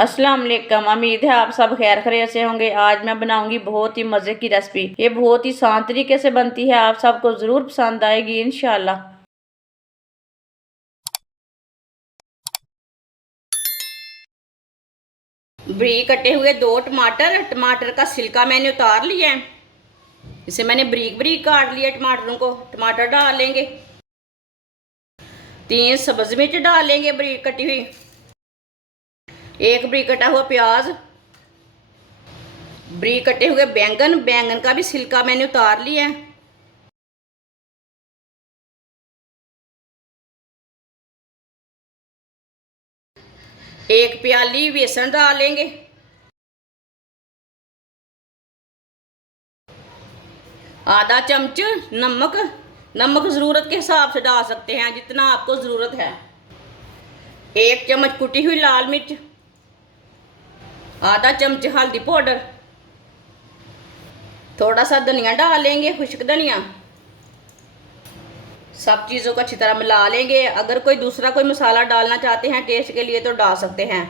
अस्सलाम वालेकुम। उम्मीद है आप सब खैर खैरियत से होंगे। आज मैं बनाऊंगी बहुत ही मज़े की रेसिपी। ये बहुत ही आसान तरीके से बनती है, आप सबको ज़रूर पसंद आएगी इंशाल्लाह। बरीक कटे हुए 2 टमाटर, टमाटर का छिलका मैंने उतार लिया है। इसे मैंने बरीक बरीक काट लिया। टमाटरों को टमाटर डाल लेंगे। 3 सब्ज़ मिर्च डाल लेंगे बरीक कटी हुई। 1 बरीक कटा हुआ प्याज, बरीक कटे हुए बैंगन, बैंगन का भी छिलका मैंने उतार लिया है। एक प्याली बेसन डालेंगे। आधा चम्मच नमक, नमक ज़रूरत के हिसाब से डाल सकते हैं जितना आपको ज़रूरत है। 1 चम्मच कुटी हुई लाल मिर्च, आधा चम्मच हल्दी पाउडर, थोड़ा सा धनिया डाल लेंगे, खुश्क धनिया। सब चीज़ों को अच्छी तरह मिला लेंगे। अगर कोई दूसरा कोई मसाला डालना चाहते हैं टेस्ट के लिए तो डाल सकते हैं।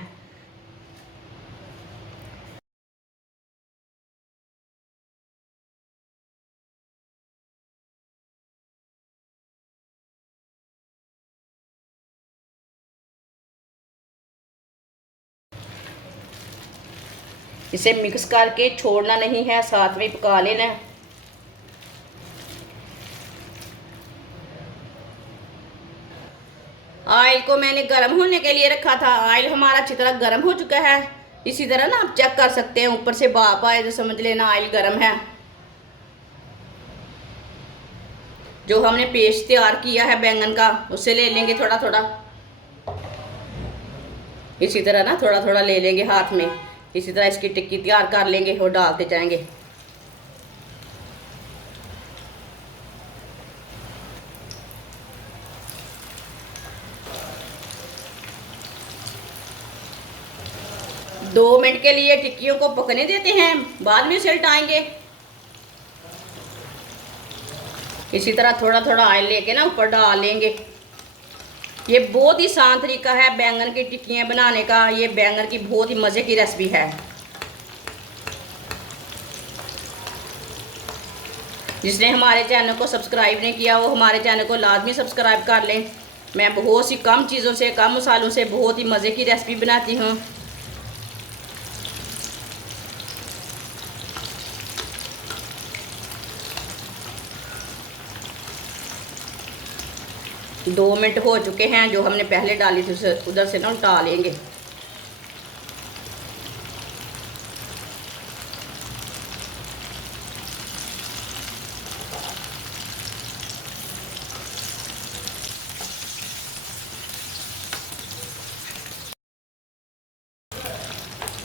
इसे मिक्स करके छोड़ना नहीं है, साथ में पका लेना है। ऑयल को मैंने गर्म होने के लिए रखा था। ऑयल हमारा अच्छी तरह गर्म हो चुका है। इसी तरह ना आप चेक कर सकते हैं, ऊपर से भाप आए तो समझ लेना ऑयल गर्म है। जो हमने पेस्ट तैयार किया है बैंगन का, उससे ले लेंगे थोड़ा थोड़ा। इसी तरह ना थोड़ा थोड़ा ले लेंगे हाथ में। इसी तरह इसकी टिक्की तैयार कर लेंगे और डालते जाएंगे। दो मिनट के लिए टिक्कियों को पकने देते हैं, बाद में इसे उल्टाएंगे। इसी तरह थोड़ा थोड़ा ऑयल लेके ना ऊपर डाल लेंगे। ये बहुत ही आसान तरीका है बैंगन की टिक्कियाँ बनाने का। ये बैंगन की बहुत ही मज़े की रेसिपी है। जिसने हमारे चैनल को सब्सक्राइब नहीं किया वो हमारे चैनल को लाजमी सब्सक्राइब कर लें। मैं बहुत सी कम चीज़ों से, कम मसालों से बहुत ही मज़े की रेसिपी बनाती हूँ। दो मिनट हो चुके हैं। जो हमने पहले डाली थी उधर से ना उल्टा लेंगे।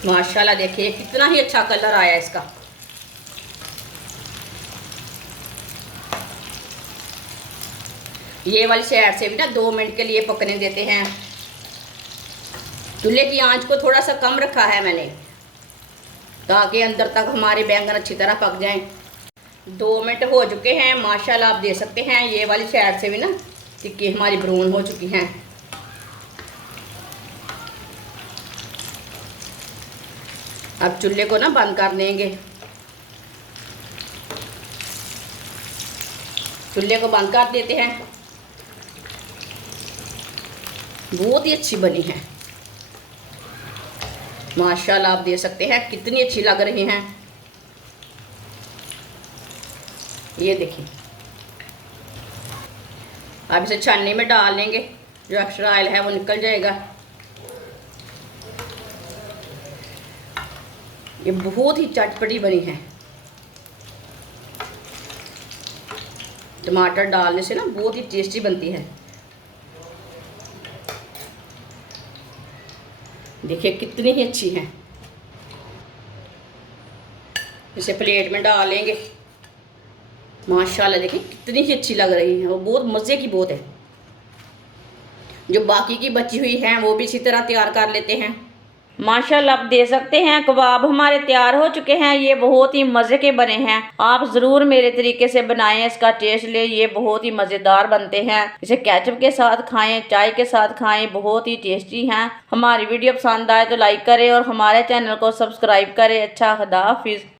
माशाल्लाह देखिए कितना ही अच्छा कलर आया इसका। ये वाली साइड से भी ना 2 मिनट के लिए पकने देते हैं। चूल्हे की आंच को थोड़ा सा कम रखा है मैंने, ताकि अंदर तक हमारे बैंगन अच्छी तरह पक जाएं। 2 मिनट हो चुके हैं। माशाल्लाह आप देख सकते हैं ये वाली साइड से भी ना टिक्की हमारी ब्राउन हो चुकी हैं। अब चूल्हे को ना बंद कर देंगे। चूल्हे को बंद कर देते हैं। बहुत ही अच्छी बनी है माशाल्लाह। आप देख सकते हैं कितनी अच्छी लग रही हैं। ये देखिए। अब इसे छन्नी में डाल लेंगे, जो एक्स्ट्रा ऑयल है वो निकल जाएगा। ये बहुत ही चटपटी बनी है। टमाटर डालने से ना बहुत ही टेस्टी बनती है। देखिए कितनी ही अच्छी है। इसे प्लेट में डाल लेंगे। माशाल्लाह देखिए कितनी ही अच्छी लग रही है। वो बहुत मज़े की बहुत है। जो बाकी की बची हुई हैं वो भी इसी तरह तैयार कर लेते हैं। माशाल्लाह आप दे सकते हैं कबाब हमारे तैयार हो चुके हैं। ये बहुत ही मज़े के बने हैं। आप ज़रूर मेरे तरीके से बनाएं, इसका टेस्ट ले। ये बहुत ही मज़ेदार बनते हैं। इसे केचप के साथ खाएं, चाय के साथ खाएं, बहुत ही टेस्टी हैं। हमारी वीडियो पसंद आए तो लाइक करें और हमारे चैनल को सब्सक्राइब करें। अच्छा, खुदा हाफिज़।